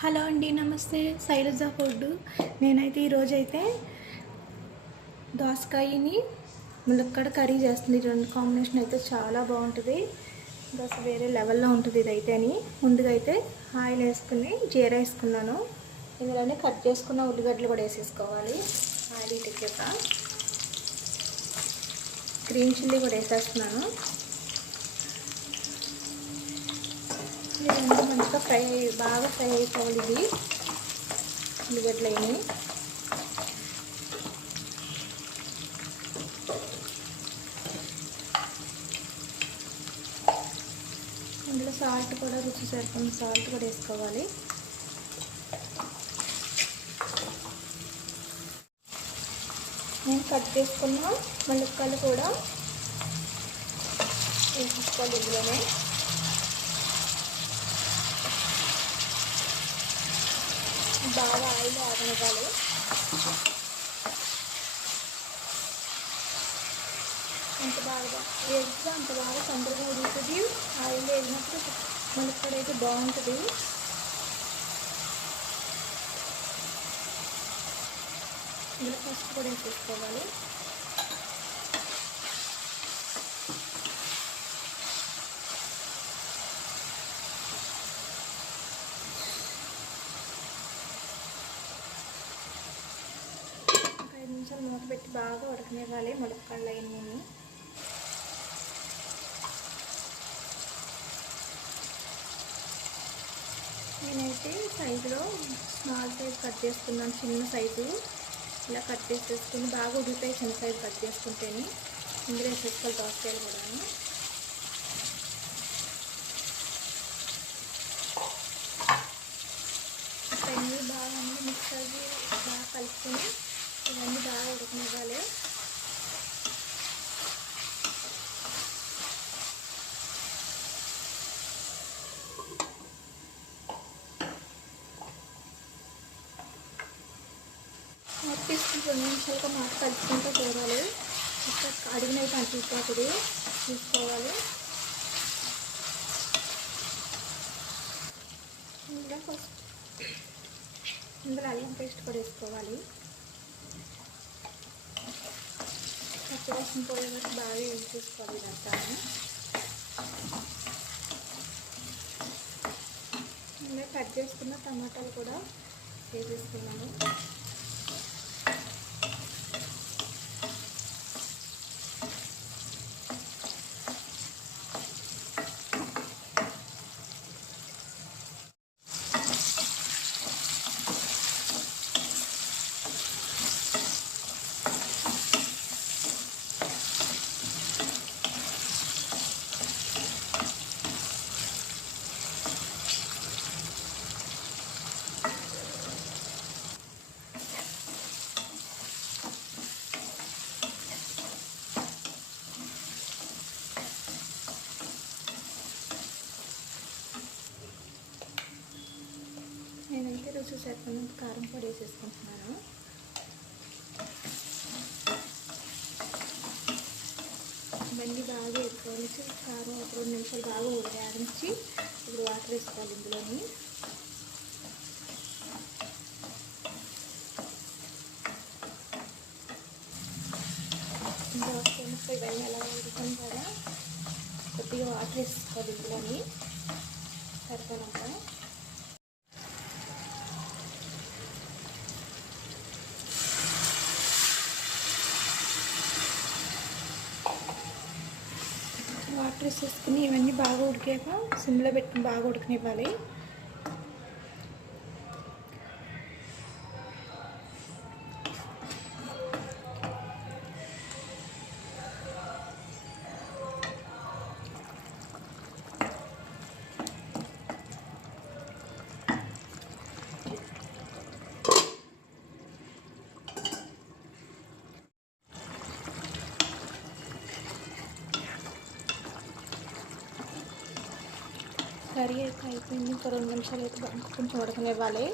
Hello అండి నమస్తే. Shailaja food. నేనైతే ఈరోజు అయితే దోసకాయని ములక్కడ కర్రీ చేస్తుంది. రెండు కాంబినేషన్ అయితే చాలా బాగుంటుంది. దోస వేరే లెవెల్లో ఉంటుంది ఇదైతే అని. ముందుగా అయితే ఆయిల్ వేసుకుని జీర వేసుకున్నాను. ఇందులోనే కట్ చేసుకున్న ఉల్లిగడ్డలు కూడా వేసేసుకోవాలి. ఆయిల్ ఇటుక గ్రీన్ చిల్లీ కూడా వేసేస్తున్నాను. మంచిగా ఫ్రై బాగా ఫ్రై అయిపోవాలి ఇది. ఉల్లిగడ్డలని ఇందులో సాల్ట్ కూడా రుచి సరిపోయిన సాల్ట్ కూడా వేసుకోవాలి. నేను కట్ చేసుకున్న మల్లెక్కలు కూడా వేసుకోవాలి ఇందులోనే. బాగా ఆయిల్ ఆగనివ్వాలి. అంత బాగా వేస్తే అంత బాగా తొందరగా ఉడుకుతుంది. ఆయిల్ వేసినప్పుడు అయితే బాగుంటుంది. ఇలా ఫస్ట్ కూడా వేసేసుకోవాలి. కొంచెం మూత పెట్టి బాగా ఉడకనివ్వాలి. ములక్కాళ్ళు అన్నీ నేనైతే సైజులో స్మాల్ సైజ్ కట్ చేసుకున్నాను. చిన్న సైజు. ఇలా కట్ చేసేసుకుని బాగా ఉడిపోయి చిన్న సైజు కట్ చేసుకుంటేనే ఇందులో వేసేసుకోవాలి దోసకాయలు కూడా ఇవన్నీ బాగా అన్ని మిక్స్ అయ్యి బాగా కలుపుకొని ఇవన్నీ బాగా ఉడకనివ్వాలి మూత తీసుకుని రెండు నిమిషాలుగా మాట కలుపుకుంటూ చూడాలి ఇంకా అడిగినైతే అంటుతుంది తీసుకోవాలి. ఇందులో ఫస్ట్ ఇందులో అల్లం పేస్ట్ కూడా వేసుకోవాలి. పచ్చివాసన పోయే వరకు బాగా యూజ్ చేసుకోవాలి ఇదంతా ఇందులో కట్ చేసుకున్న టమాటాలు కూడా వేసేసుకున్నాను నేనైతే రుచి సరిపోయినంత కారం పొడి వేసేసుకుంటున్నాను. మళ్ళీ బాగా వేసుకోవాలి కారం ఒక రెండు నిమిషాలు బాగా ఉడకాడించి ఇప్పుడు వాటర్ వేసుకోవాలి ఇందులోని. ఇంకా ఇవన్నీ ఎలా ఉడుకుని కదా కొద్దిగా వాటర్ వేసుకోవాలి ఇందులోని. సరిపోయినంత వాటర్ వేసేసుకుని ఇవన్నీ బాగా ఉడికాక సిమ్లో పెట్టుకుని బాగా ఉడకనివ్వాలి. కర్రీ అయితే అయిపోయింది. ఇంకా రెండు నిమిషాలు అయితే బాగా కొంచెం ఉడకనివ్వాలి.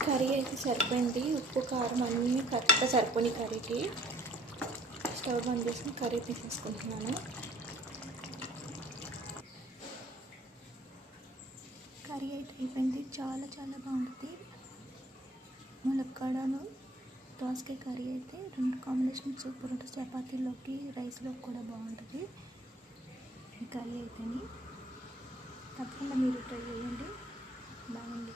కర్రీ అయితే సరిపోయింది. ఉప్పు కారం అన్నీ కరెక్ట్గా సరిపోయి కర్రీకి. స్టవ్ బంద్ చేసి కర్రీ తీసేసుకుంటున్నాను కర్రీ అయితే అయిపోయింది చాలా చాలా బాగుంటుంది. ములక్కాడను దోసకాయ కర్రీ అయితే రెండు కాంబినేషన్ సూపర్ ఉంటుంది చపాతీలోకి రైస్లోకి కూడా బాగుంటుంది. ఈ కర్రీ అయితేని తప్పకుండా మీరు ట్రై చేయండి. బాగుంది.